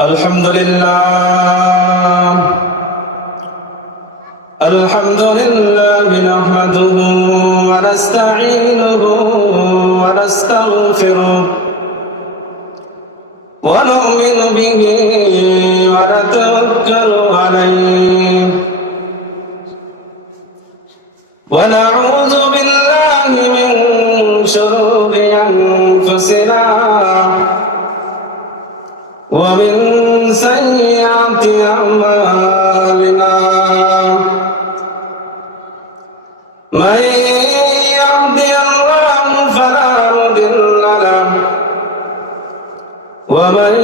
الحمد لله نحمده ونستعينه ونستغفره ونؤمن به ونتوكل عليه ونعوذ بالله من شرور أنفسنا ومن سيئات أعمالنا من يهده الله فلا مضل له ومن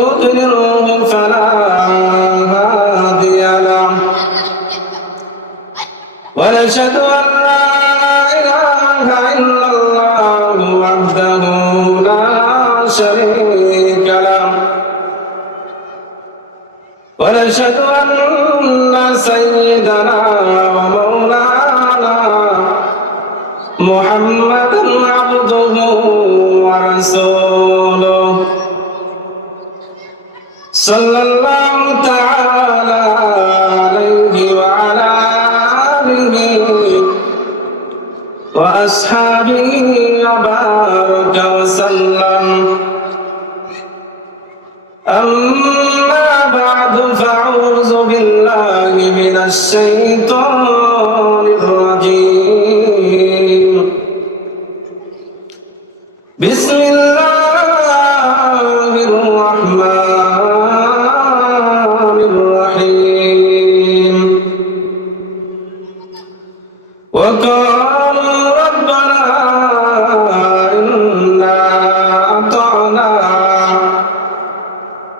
يضلله فلا هادي له ونشهد أن لا إله إلا الله وحده لا شريك له ونشهد أن سيدنا ومولانا محمدا عبده ورسوله صلى الله تعالى عليه وعلى آله وأصحابه وبارك وسلم أما بعد فأعوذ بالله من الشيطان الرجيم بسم الله الرحمن الرحيم وقالوا ربنا إنا أطعنا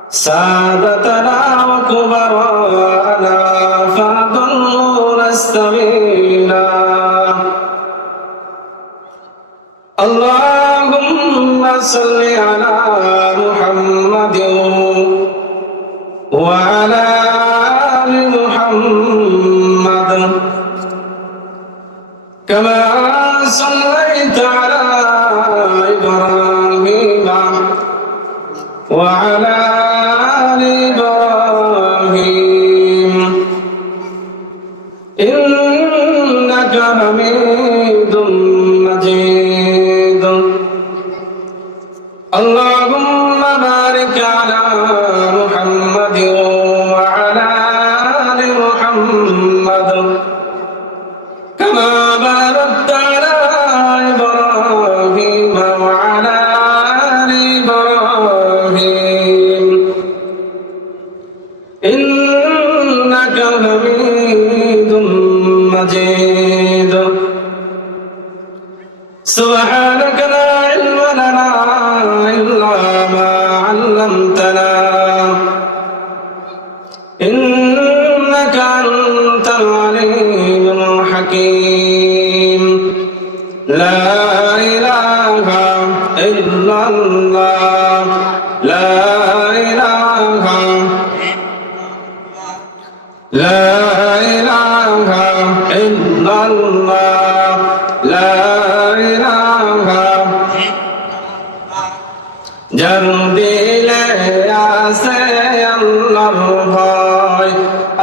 سادتنا وكبراءنا فأضلونا السبيلا اللهم صل على محمد وعلى آل محمد كما صليت على إبراهيم وعلى آل إبراهيم إنك حميد مجيد اللهم بارك على محمد وعلى آل محمد كما باركت على إبراهيم وعلى آل إبراهيم إنك حميد مجيد سبحانك لا علم لنا إلا ما علمتنا إنك أنت العليم الحكيم لا إله إلا الله لا إله إلا الله لا إله যার দিলে আছে আল্লাহর ভয়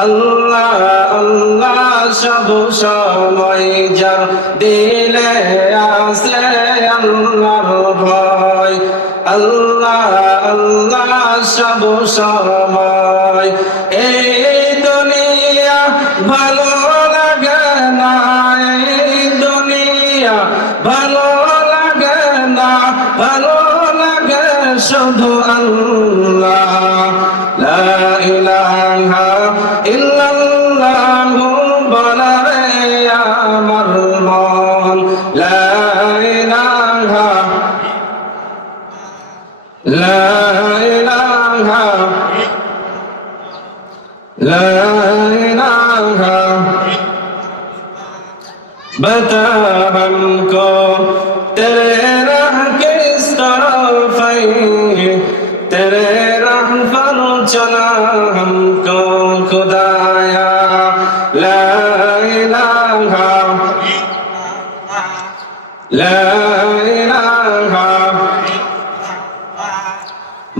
আল্লাহ আল্লাহ সব সময় যার দিলে আছে আল্লাহর ভয় আল্লাহ আল্লাহ সব সময় এই দুনিয়া ভালো লাগে না এই দুনিয়া ভালো লাগে না ভালো লাগে শুধু আল্লাহ লা ইলাহা ইল্লাল্লাহু বলা রে আমার মন লা ইলাহা لا إله لا إله बता हमको तेरे राह किस तरफ है तेरे राह पर चला हमको खुदाया ला इलाहा ला ইলাহা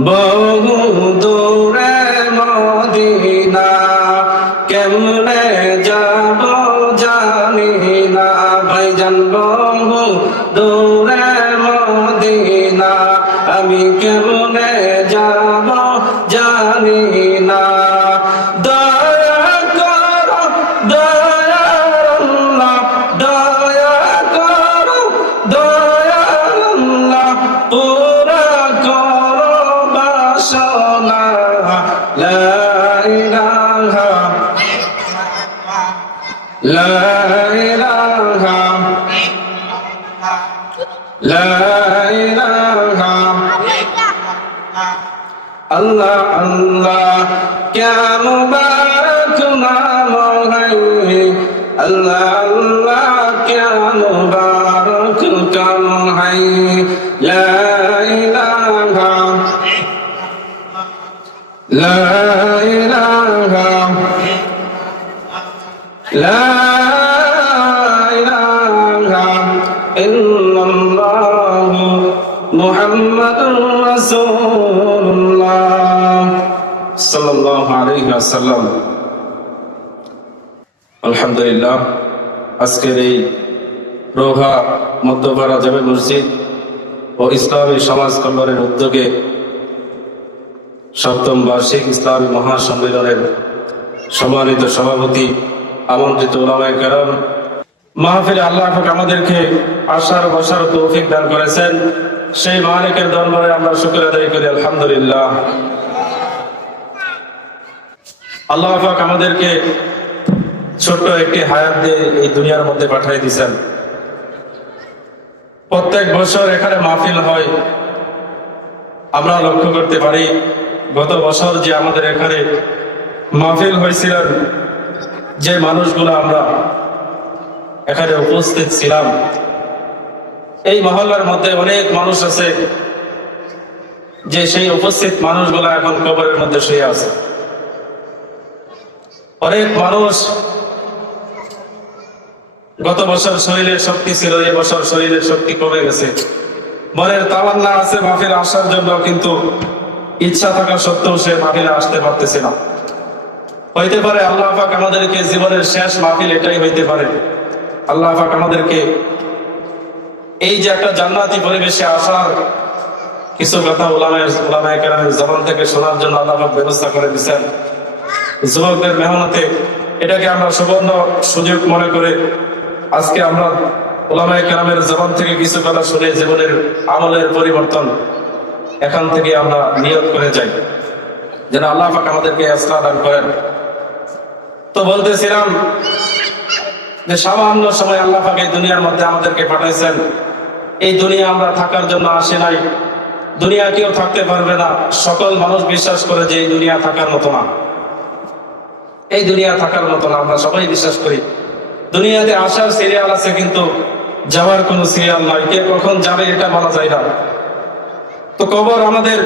বহু দূরে সোনা লা ইলাহা লা ইলাহা লা ইলাহা আল্লাহ আল্লাহ क्या मुबारक नाम है अल्लाह अल्लाह क्या मुबारक काम है ला इलाहा ला इलाहा ला इलाहा इल्लल्लाह मुहम्मदुर रसूलुल्लाह সাল্লাল্লাহু আলাইহি ওয়াসাল্লাম। আলহামদুলিল্লাহ, আজকের এই রোহা মধ্যপাড়া জামে মসজিদ ও ইসলামী সমাজ কল্যাণের উদ্যোগে সপ্তম বার্ষিক ইসলামী মহাসম্মেলনের সম্মানিত সভাপতি, আমন্ত্রিত উলামায়ে কেরাম, মাহফিলে আল্লাহ পাক আমাদেরকে আসার বসার তৌফিক দান করেছেন। সেই মালিকের দরবারে আমরা শুকর আদায় করি আলহামদুলিল্লাহ। আল্লাহ পাক আমাদেরকে ছোট্ট একটি হায়াত দিয়ে এই দুনিয়ার মধ্যে পাঠিয়ে দিয়েছেন। প্রত্যেক বছর এখানে মাহফিল হয়। আমরা লক্ষ্য করতে পারি গত বছর যে আমাদের এখানে মাহফিল হয়েছিলেন, যে মানুষগুলো আমরা এখানে উপস্থিত ছিলাম, এই মহল্লার মধ্যে অনেক মানুষ আছে যে সেই উপস্থিত মানুষগুলো এখন কবরের মধ্যে শুয়ে আছে। অনেক মানুষ গত বছর শরীরের শক্তি ছিল, এই বছর শরীরের শক্তি কমে গেছে। মনের তামান্না আছে মাহফিলে আসার জন্য, কিন্তু ইচ্ছা থাকা সত্ত্বেও সে মাহফিলে আসতে পারতেছে না। হইতে পারে আল্লাহ পাক আমাদেরকে জীবনের শেষ মাহফিল এটাই হইতে পারে। আল্লাহ পাক আমাদেরকে এই যে একটা জান্নাতি পরিবেশে আসার কিছু কথা উলামায়ে কেরামের জবান থেকে শোনার জন্য আল্লাহ পাক ব্যবস্থা করে দিয়েছেন। যুবকদের মেহনতে এটাকে আমরা সুবর্ণ সুযোগ মনে করে আজকে আমরা উলামায়ে কেরামের জবান থেকে কিছু কথা শুনে জীবনের আমলের পরিবর্তন এখান থেকে আমরা নিয়ত করে যাই, যেন আল্লাহ পাক আমাদেরকে ইসলাহ দান করেন। তো বলতেছিলাম যে সামান্য সময় আল্লাহ পাক এই দুনিয়ার মধ্যে আমাদেরকে পাঠাইছেন। এই দুনিয়া আমরা থাকার জন্য আসি নাই, দুনিয়া কেউ থাকতে পারবে না। সকল মানুষ বিশ্বাস করে যে এই দুনিয়া থাকার মতো না, এই দুনিয়া থাকার মতো না। আমরা সবাই বিশ্বাস করি দুনিয়াতে আসার সিরিয়াল আছে, কিন্তু যাওয়ার কোনো সিরিয়াল নয়। কে কখন যাবে এটা বলা যায় না। তো কবর আমাদের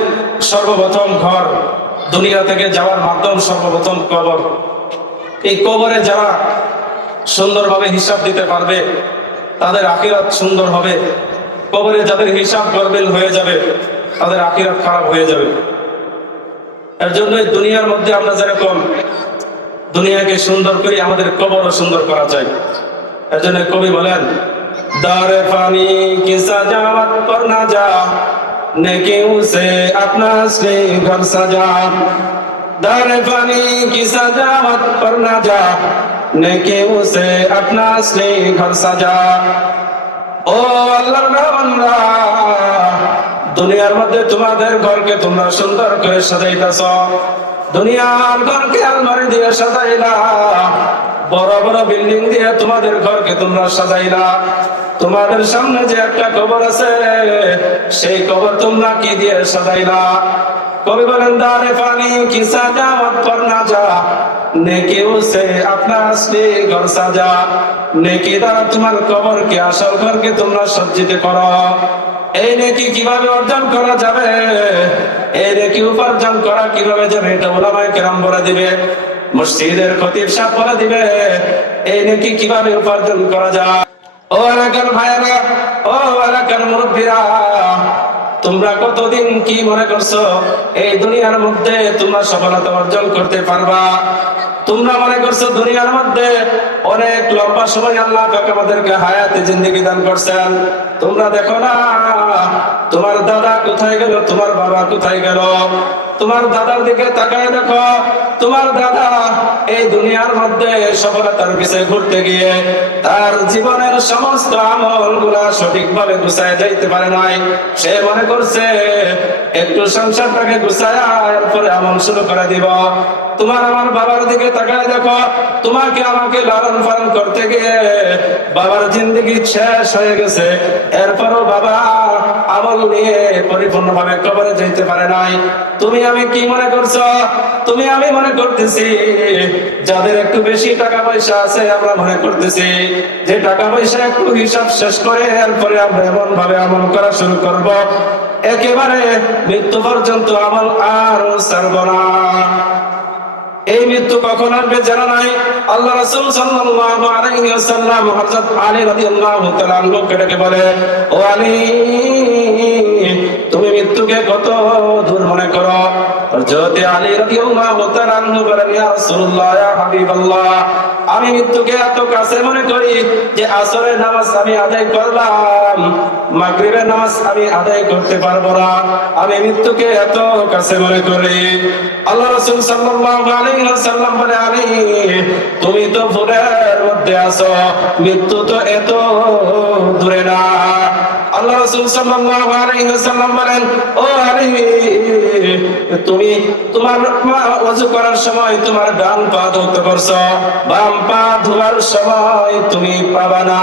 সর্বপ্রথম ঘর, দুনিয়া থেকে যাওয়ার মাধ্যম সর্বপ্রথম কবর। এই কবরে যারা সুন্দরভাবে হিসাব দিতে পারবে তাদের আখিরাত সুন্দর হবে। কবরে যাদের হিসাব গরমিল হয়ে যাবে তাদের আখিরাত খারাপ হয়ে যাবে। এর জন্য দুনিয়ার মধ্যে আমরা যেরকম দুনিয়াকে সুন্দর করি, আমাদের কবরও সুন্দর করা চাই। এর জন্য কবি বলেন, দারে ফানি কি সাজাওয়াত পর না যা, নেকি উসে আপনা আসলি ঘর সাজা। দারে ফানি কি সাজাওয়াত পর না যা, নেকি উসে আপনা আসলি ঘর সাজা। ও আল্লাহর বান্দা, দুনিয়ার মধ্যে তোমাদের ঘরকে তোমরা সুন্দর করে সাজাইতেছ। দুনিয়ার ঘরকে আলমারি দিয়ে সাজাইলা, বড় বড় বিল্ডিং দিয়ে তোমাদের ঘরকে তোমরা সাজাইলা। তোমাদের সামনে যে একটা কবর আছে, সেই কবর তোমরা কি দিয়ে সাজাইলা? কবি বলেন, দারে পানি কি সাজাওয়াত পর না যা, নেকি উসে আপনা আসলি ঘর সাজা। নেকি দ্বারা তোমার কবরকে, আসল ঘরকে তোমরা সজ্জিত করো। এই নেকি কিভাবে অর্জন করা যাবে, এই নেকি উপার্জন করা কিভাবে যাবে, এটা উলামায়ে কেরাম বলে দিবে, মসজিদের খতিব সাহেব বলে দিবে। এই নেকি কিভাবে উপার্জন করা যায়। ও এলাকার ভাইয়েরা, ও এলাকার মুরব্বীরা, তোমরা কতদিন কি মনে করছো এই দুনিয়ার মধ্যে তোমরা সফলতা অর্জন করতে পারবা? তোমরা মনে করছো দুনিয়ার মধ্যে অনেক লম্বা সময় আল্লাহ পাক আমাদেরকে হায়াতে জিন্দেগি দান করছেন। তোমরা দেখো না তোমার দাদা কোথায় গেল, তোমার বাবা কোথায় গেল। তোমার দাদার দিকে তাকায় দেখো, তোমার দাদা এই দুনিয়ার মধ্যে সফলতার পিছে ঘুরতে গিয়ে তার জীবনের সমস্ত আমল গুলা সঠিকভাবে গুছায় যাইতে পারে নাই। সে মনে করছে একটু সংসারটাকে গুছায় এরপরে আমল শুরু করে দিব। তোমার আমার বাবার দিকে তাকায় দেখো, তোমাকে আমাকে লালন পালন করতে গিয়ে বাবার জিন্দগি শেষ হয়ে গেছে, এরপরও বাবা আমল নিয়ে পরিপূর্ণভাবে কবরে যেতে পারে নাই। তুমি আমি কি মনে করছো? তুমি আমি মনে করতেছি যাদের একটু বেশি টাকা পয়সা আছে, আমরা মনে করতেছি যে টাকা পয়সা একটু হিসাব শেষ করে এরপরে আমরা এমন ভাবে আমল করা শুরু করব, একেবারে মৃত্যু পর্যন্ত আমল আর ছাড়ব না। এই মৃত্যু কখন আসবে জানা নাই। আল্লাহ রাসূল সাল্লাল্লাহু আলাইহি ওয়াসাল্লাম হযরত আলী রাদিয়াল্লাহু তাআলা আনহুকে ডেকে বলে, ও আলী, তুমি মৃত্যুকে কত দূর মনে করো? হযরত আলী রাদিয়াল্লাহু তাআলা আনহু বলেন, ইয়া রাসূলুল্লাহ, ইয়া হাবিবাল্লাহ, আমি মৃত্যুকে এত কাছে মনে করি যে আসরের নামাজ আমি আদায় করলাম, মাগরিবের নামাজ আমি আদায় করতে পারবো না, আমি মৃত্যুকে এত কাছে মনে করি। আল্লাহ রাসূল সাল্লাল্লাহু আলাইহি ওয়াসাল্লাম বলে, আলী, তুমি তো ভুলের মধ্যে আছো, মৃত্যু তো এত দূরে না। আল্লাহ রাসূল সাল্লাল্লাহু আলাইহি ওয়াসাল্লাম বলেন, ও আলী, তুমি তোমার ওযু করার সময় তোমার ডান পা ধুতে করছো, বাম পা ধোয়ার সময় তুমি পাবা না,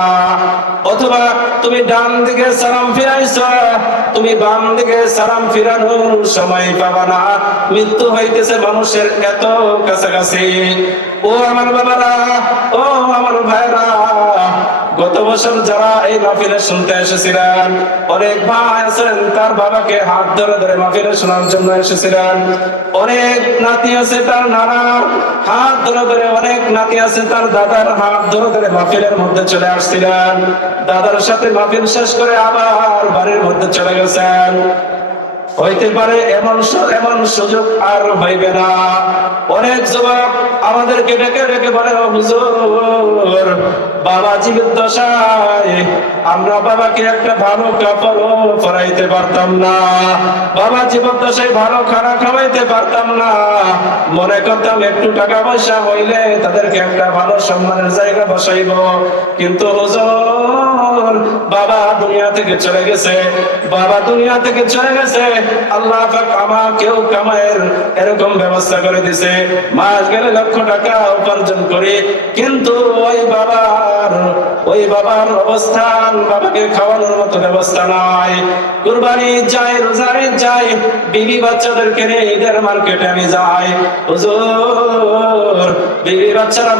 অথবা তুমি ডান দিকে সালাম ফিরাইছো, তুমি বাম দিকে সালাম ফিরানোর সময় পাবা না। মৃত্যু হইতেছে মানুষের এত কাছাকাছি। ও আমার বাবারা, ও আমার ভাইরা, গত বছর যারা এই মাহফিলে শুনতে এসেছিলেন, অনেক ভাই আছেন তার বাবাকে হাত ধরে ধরে মাহফিলে শোনার জন্য এসেছিলেন। অনেক নাতি আছে তার নানার হাত ধরে ধরে, অনেক নাতি আছে তার দাদার হাত ধরে ধরে মাহফিলের মধ্যে চলে আসছিলেন। দাদার সাথে মাহফিল শেষ করে আবার বাড়ির মধ্যে চলে গেছেন। হইতে পারে এমন সুযোগ আর হইবে না। অনেক যুবক আমাদেরকে ডেকে ডেকে বলে, হুজুর, বাবা জীবিত দশায় আমরা বাবাকে একটা ভালো কাপড় পরাইতে পারতাম না, বাবা জীবিত দশায় ভালো খানা খাওয়াইতে পারতাম না, মনে করতাম একটু টাকা পয়সা হইলে তাদেরকে একটা ভালো সম্মানের জায়গা বসাইব, কিন্তু হুজুর, বাবা দুনিয়া থেকে চলে গেছে, বাবা দুনিয়া থেকে চলে গেছে, আল্লাহ পাক আমাকেও কামায়ের এরকম ব্যবস্থা করে দিছে, মাস গেলে লক্ষ টাকা উপার্জন করি, কিন্তু ওই বাবার অবস্থান, বাবাকে খাওয়ানোর মতো ব্যবস্থা নাই। কুরবানি যায়, রোজারে যায়, বিবি বাচ্চাদেরকে নিয়ে ঈদের মার্কেটে আমি যাই, হুজুর, বিবি বাচ্চারা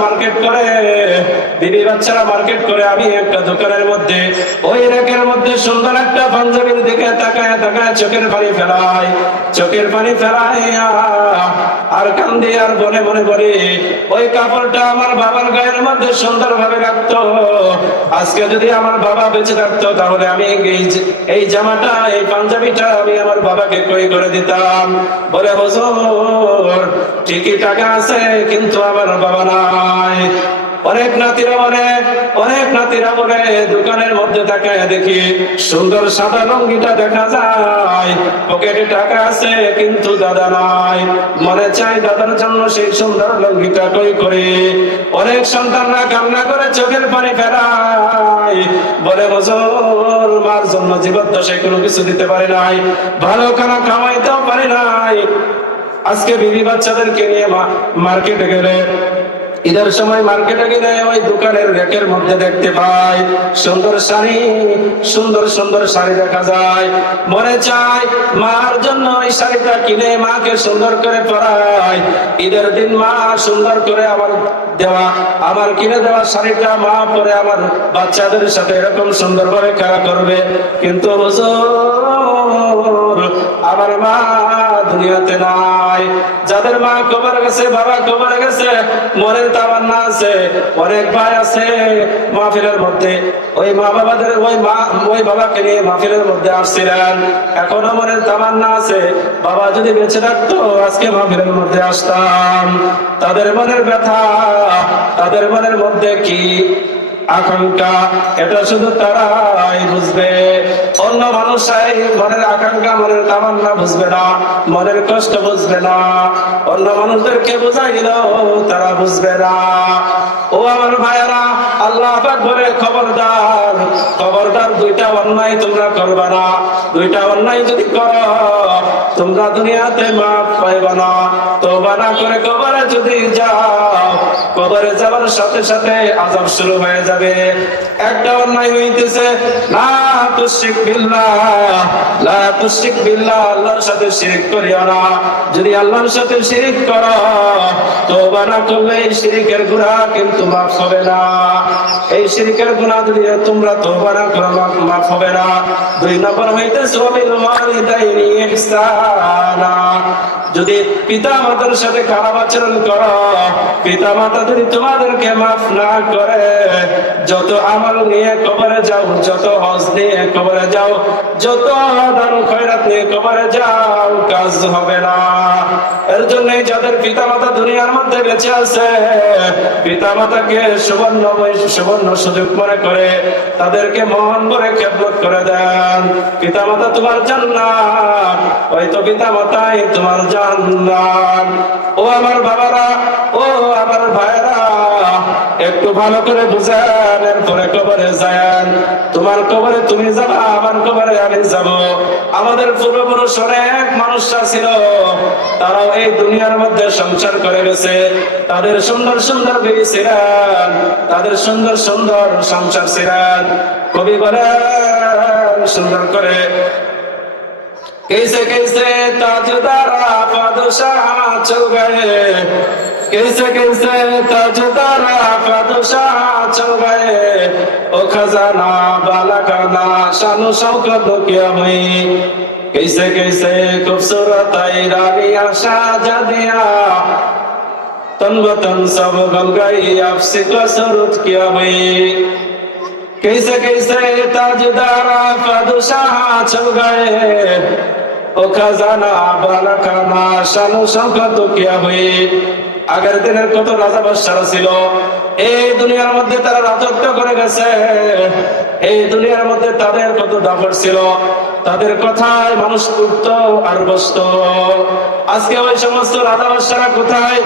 মার্কেট করে আমি একটা দোকানের মধ্যে, ওই রেকের মধ্যে সুন্দর একটা পাঞ্জাবির দিকে তাকায় তাকায় চোখের পানি ফেলাই আর কান্দি আর মনে মনে বলি, ওই কাপড়টা আমার বাবার গায়ের মধ্যে সুন্দর ভাবে রাখতো, আজকে যদি আমার বাবা বেঁচে থাকতো তাহলে আমি এই জামাটা, এই পাঞ্জাবিটা আমি আমার বাবাকে ক্রয় করে দিতাম। বলে, হুজুর, ঠিকই টাকা আছে কিন্তু আমার বাবা নাই। অনেক নাতিরা বলে দোকানের মধ্যে তাকায় দেখি সুন্দর সাদা লুঙ্গিটা দেখা যায়, পকেটে টাকা আছে কিন্তু দাদা নাই, মনে চাই দাদার জন্য সেই সুন্দর লুঙ্গিটা ক্রয় করি। অনেক সন্তানরা কান্না করে চোখের পানি ফেরায়, বলে, হুজুর, মার জন্য জীবদ্দশায় কোনো কিছু দিতে পারি নাই, ভালো খানা খাওয়াইতেও পারি নাই। আজকে বিবি বাচ্চাদেরকে নিয়ে মার্কেটে গেলে, ঈদের সময় মার্কেটে গেলে ওই দোকানের রেকের মধ্যে দেখতে পাই সুন্দর শাড়ি দেখা যায়, মনে চায় মার জন্য ওই শাড়িটা কিনে মাকে সুন্দর করে পরাই, ঈদের দিন মা সুন্দর করে আমার কিনে দেওয়া শাড়িটা মা পরে আমার বাচ্চাদের সাথে এরকম সুন্দর ভাবে খেলা করবে, কিন্তু হুজুর, আমার মা দুনিয়াতে নাই। যাদের মা কবরে গেছে, বাবা কবরে গেছে, মনের তামান্না আছে। অনেক ভাই আছে মাহফিলের মধ্যে, ওই বাবাকে নিয়ে মাহফিলের মধ্যে আসছিলেন, এখনো মনের তামান্না আছে, বাবা যদি বেঁচে থাকতো আজকে মাহফিলের মধ্যে আসতাম। তাদের মনের ব্যথা, তাদের মনের মধ্যে কি আকাঙ্ক্ষা, এটা শুধু তারাই বুঝবে। ও অন্য মানুষ এই মনের আকাঙ্ক্ষা, মনের তামান্না বুঝবে না, মনের কষ্ট বুঝবে না। অন্য মানুষদেরকে বুঝাইল তারা বুঝবে না। ও আমার ভাইয়েরা, আল্লাহ পাক বলে খবরদার, খবরদার, দুইটা অন্যায় তোমরা করবে না। দুইটা অন্যায় যদি করো তোমরা দুনিয়াতে মাফ পাইবে না। তওবা না করে কবরে যদি যাও, কবরে যাওয়ার সাথে সাথে আযাব শুরু হয়ে যাবে। একটা অন্যায় হইতেছে লা তুশরিক বিল্লাহ, লা তুশরিক বিল্লাহ, আল্লাহর সাথে শিরক করিও না। যদি আল্লাহর সাথে শিরক করো, তওবা না করলে এই শিরকের গুনাহ কিন্তু মাফ হবে না। এই শিরকের গুনাহ যদি তোমরা তওবা না করো মাফ হবে না। দুই নম্বর হইতেছে ওয়াবিল ওয়ালিদাইনি ইহসানা, যদি পিতা মাতার সাথে খারাপ আচরণ করো, পিতা মাতা যদি তোমাদেরকে মাফ না করে, যত আমল নিয়ে কবরে যাও, যত হজ নিয়ে কবরে যাও, যত দান খয়রাত নিয়ে কবরে যাও, কাজ হবে না। এর জন্য যাদের পিতা মাতা দুনিয়ার মধ্যে বেঁচে আছে, পিতা মাতাকে সুবর্ণ সুযোগ মনে করে তাদেরকে মহান করে খেদমত করে দেন। পিতা মাতা তোমার জান্নাত, হয়তো পিতা মাতাই তোমার জান্নাত। ও আমার বাবারা, ও আমার ভাইরা, একটু ভালো করে বুঝেন, এরপরে কবরে যান। তোমার কবরে তুমি যাবা, আমার কবরে আমি যাব। আমাদের পূর্বপুরুষ অনেক মানুষরা ছিল, তারাও এই দুনিয়ার মধ্যে সংসার করে গেছে। তাদের সুন্দর সুন্দর বিবি ছিলেন, তাদের সুন্দর সুন্দর সংসার ছিলেন। কবি বলেন সুন্দর করে, कैसे कैसे ताजदारा पादशाह चल गए, कैसे कैसे ताजदारा पादशाह चल गए, ओ खजाना बाला खाना शानो शौकत क्या हुई, कैसे कैसे खूबसूरत रानियां शाहजादियां तन वतन सब गल गई, आपसे कसरत क्या हुई, कैसे कैसे ताजदारा पादशाह चल गए, ও খাজানা বালা খানা শানু শওকত কিয়া হুই। আগের দিনের কত রাজা বাদশারা ছিল, এই দুনিয়ার মধ্যে তারা রাজত্ব করে গেছে। এই দুনিয়ার মধ্যে তাদের কত দাপট ছিল, তাদের কথায় মানুষ উঠত আর বসত। আজকে ওই সমস্ত রাজা বাদশারা কোথায়?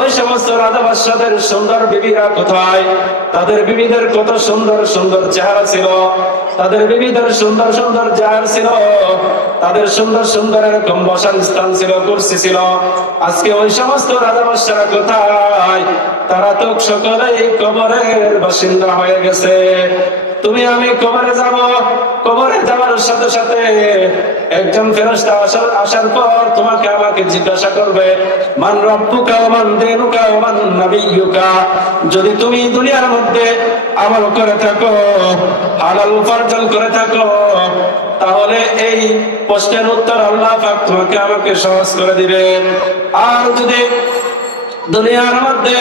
ওই সমস্ত রাজা বাদশাদের সুন্দর বিবিরা কোথায়? তাদের বিবিদের কত সুন্দর সুন্দর চেহারা ছিল, তাদের বিবিদের সুন্দর সুন্দর চেহারা ছিল, তাদের সুন্দর সুন্দর এরকম বসার স্থান ছিল, কুরসি ছিল। আজকে ওই সমস্ত রাজা বাদশারা কোথায়? তারা তো সকলেই কবরের বাসিন্দা হয়ে গেছে। তুমি আমি কবরে যাব, কবরে যাওয়ার সাথে সাথে একজন ফেরেশতা আসার পর তোমাকে আমাকে জিজ্ঞাসা করবে, মান রব্বুকা ওয়া মান দীনুকা ওয়া মান নাবিয়্যুকা। যদি তুমি দুনিয়ার মধ্যে আমল করে থাকো, হালাল উপার্জন করে থাকো, তাহলে এই প্রশ্নের উত্তর আল্লাহ পাক তোমাকে আমাকে সহজ করে দিবেন। আর যদি দুনিয়ার মধ্যে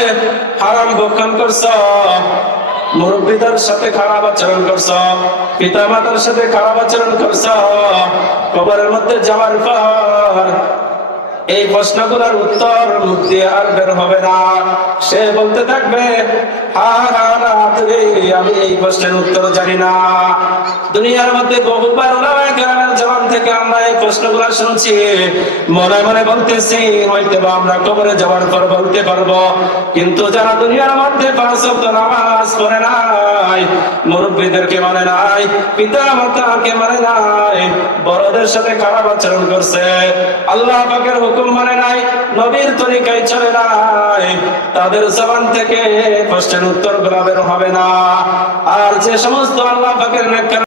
হারাম ভক্ষণ করছো, মুরব্বীদের সাথে খারাপ আচরণ করছ, পিতা মাতার সাথে খারাপ আচরণ করছ, কবরের মধ্যে যাওয়ার পর এই প্রশ্নগুলোর উত্তর মুখ দিয়ে আর বের হবে না। সে বলতে থাকবে, আমি এই প্রশ্নের উত্তর জানি না। দুনিয়ার মধ্যে বহুবার ওলামায়ে কেরামের জবান থেকে আমরা এই প্রশ্নগুলো শুনছি, মনে মনে বলতেছি হয়তো বা আমরা কবরে যাওয়ার পর বলতে পারবো। কিন্তু যারা দুনিয়ার মধ্যে 5 ওয়াক্ত নামাজ পড়ে নাই, মুরব্বীদেরকে মানে নাই, পিতা মাতাকে মানে নাই, বড়দের সাথে খারাপ আচরণ করছে, আল্লাহ পাকের হুকুম মানে নাই, নবীর তরিকায় চলে নাই, তাদের জবান থেকে প্রশ্নের উত্তর গুলো বের হবে না। আর যে সমস্ত আল্লাহ পাকের নেককার